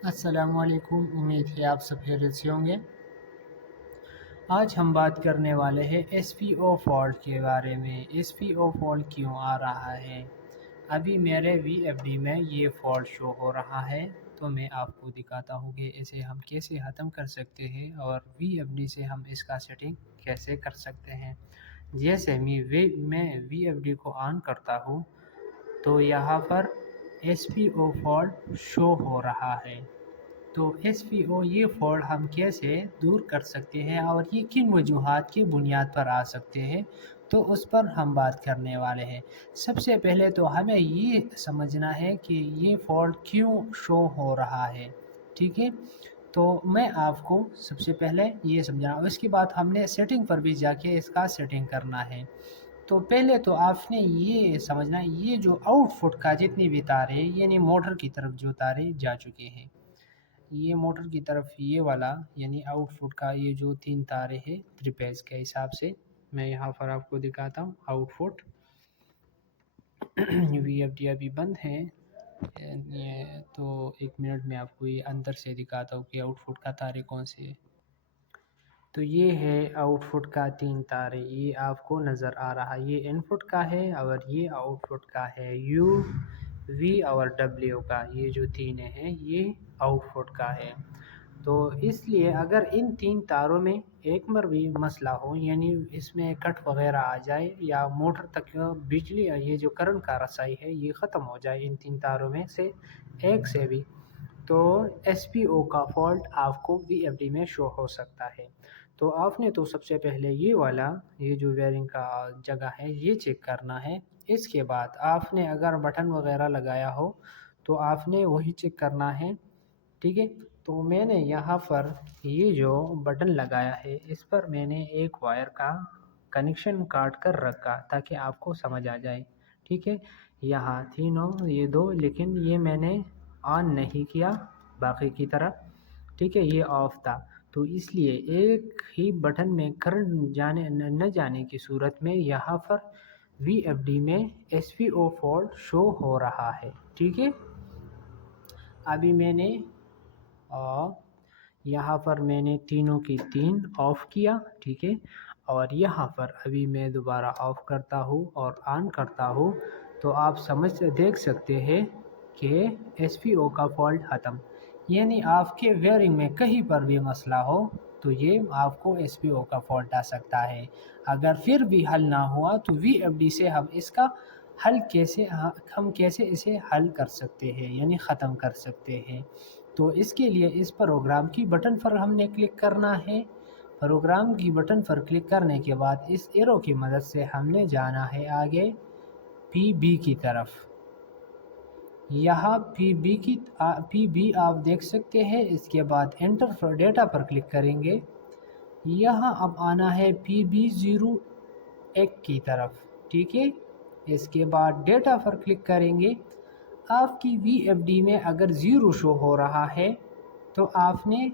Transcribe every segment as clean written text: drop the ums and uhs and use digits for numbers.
अस्सलाम वालेकुम। उम्मीद है आप सब खैरियत से होंगे। आज हम बात करने वाले हैं SPO फॉल्ट के बारे में। SPO फॉल्ट क्यों आ रहा है? अभी मेरे VFD में ये फॉल्ट शो हो रहा है, तो मैं आपको दिखाता हूँ कि इसे हम कैसे ख़त्म कर सकते हैं और VFD से हम इसका सेटिंग कैसे कर सकते हैं। जैसे मैं VFD को ऑन करता हूँ तो यहाँ पर SPO फॉल्ट शो हो रहा है। तो SPO ये फॉल्ट हम कैसे दूर कर सकते हैं और ये किन वजूहात की बुनियाद पर आ सकते हैं, तो उस पर हम बात करने वाले हैं। सबसे पहले तो हमें ये समझना है कि ये फॉल्ट क्यों शो हो रहा है, ठीक है। तो मैं आपको सबसे पहले ये समझाना, उसके बाद हमने सेटिंग पर भी जाके इसका सेटिंग करना है। तो पहले तो आपने ये समझना है, ये जो आउटपुट का जितनी भी तारे यानी मोटर की तरफ जो तारे जा चुके हैं, ये मोटर की तरफ ये वाला यानी आउटपुट का ये जो 3 तारे हैं ट्रिपेज के हिसाब से, मैं यहाँ पर आपको दिखाता हूँ आउटपुट। VFD अभी बंद है ये, तो 1 मिनट में आपको ये अंदर से दिखाता हूँ कि आउटपुट का तारे कौन से है। तो ये है आउटपुट का 3 तारे, ये आपको नज़र आ रहा है। ये इनपुट का है और ये आउटपुट का है। U, V और W का ये जो 3 हैं ये आउटपुट का है। तो इसलिए अगर इन 3 तारों में एक बार भी मसला हो, यानी इसमें कट वगैरह आ जाए या मोटर तक बिजली ये जो करंट का रसाई है ये ख़त्म हो जाए इन 3 तारों में से एक से भी, तो SPO का फॉल्ट आपको VFD में शो हो सकता है। तो आपने तो सबसे पहले ये वाला ये जो वेयरिंग का जगह है ये चेक करना है। इसके बाद आपने अगर बटन वगैरह लगाया हो तो आपने वही चेक करना है, ठीक है। तो मैंने यहाँ पर ये जो बटन लगाया है इस पर मैंने एक वायर का कनेक्शन काट कर रखा ताकि आपको समझ आ जाए, ठीक है। यहाँ तीनों ये दो, लेकिन ये मैंने ऑन नहीं किया बाकी की तरह, ठीक है, ये ऑफ था। तो इसलिए एक ही बटन में करंट जाने न जाने की सूरत में यहाँ पर VFD में SPO फॉल्ट शो हो रहा है, ठीक है। अभी मैंने यहाँ पर मैंने तीनों की 3 ऑफ़ किया, ठीक है। और यहाँ पर अभी मैं दोबारा ऑफ़ करता हूँ और ऑन करता हूँ, तो आप देख सकते हैं कि SPO का फॉल्ट ख़त्म। यानी आपके वेयरिंग में कहीं पर भी मसला हो तो ये आपको SPO का फॉल्ट आ सकता है। अगर फिर भी हल ना हुआ तो VFD से हम इसका हम कैसे इसे हल कर सकते हैं यानी ख़त्म कर सकते हैं। तो इसके लिए इस प्रोग्राम की बटन पर हमने क्लिक करना है। प्रोग्राम की बटन पर क्लिक करने के बाद इस एरो की मदद से हमने जाना है आगे PB की तरफ। यहाँ PB आप देख सकते हैं। इसके बाद एंटर फॉर डेटा पर क्लिक करेंगे। यहाँ अब आना है PB01 की तरफ, ठीक है। इसके बाद डेटा पर क्लिक करेंगे। आपकी VFD में अगर 0 शो हो रहा है तो आपने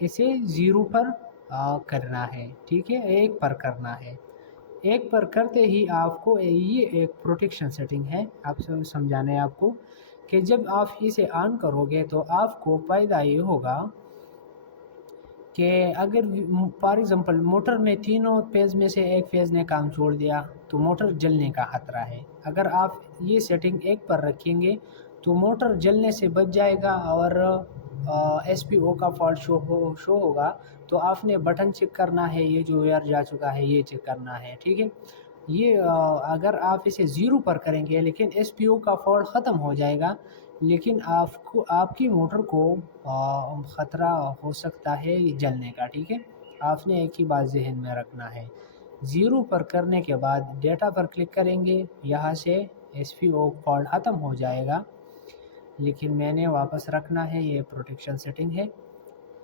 इसे 0 पर करना है, ठीक है, 1 पर करना है। 1 पर करते ही आपको ये एक प्रोटेक्शन सेटिंग है, आप समझाने आपको कि जब आप इसे ऑन करोगे तो आपको फ़ायदा ये होगा कि अगर फॉर एग्ज़ाम्पल मोटर में तीनों फेज़ में से एक फेज़ ने काम छोड़ दिया तो मोटर जलने का ख़तरा है। अगर आप ये सेटिंग 1 पर रखेंगे तो मोटर जलने से बच जाएगा और SPO का फॉल्ट शो होगा। तो आपने बटन चेक करना है, ये जो वायर जा चुका है ये चेक करना है, ठीक है। ये अगर आप इसे 0 पर करेंगे लेकिन SPO का फॉल्ट ख़त्म हो जाएगा, लेकिन आपको आपकी मोटर को ख़तरा हो सकता है जलने का, ठीक है। आपने एक ही बात ज़हन में रखना है। 0 पर करने के बाद डेटा पर क्लिक करेंगे, यहाँ से SPO फॉल्ट ख़त्म हो जाएगा, लेकिन मैंने वापस रखना है, ये प्रोटेक्शन सेटिंग है।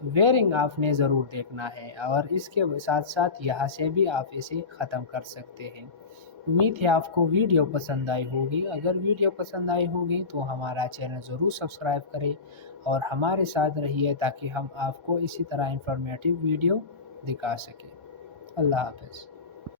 वेयरिंग आपने ज़रूर देखना है और इसके साथ साथ यहाँ से भी आप इसे ख़त्म कर सकते हैं। उम्मीद है आपको वीडियो पसंद आई होगी। अगर वीडियो पसंद आई होगी तो हमारा चैनल ज़रूर सब्सक्राइब करें और हमारे साथ रहिए ताकि हम आपको इसी तरह इंफॉर्मेटिव वीडियो दिखा सकें। अल्लाह हाफ़िज़।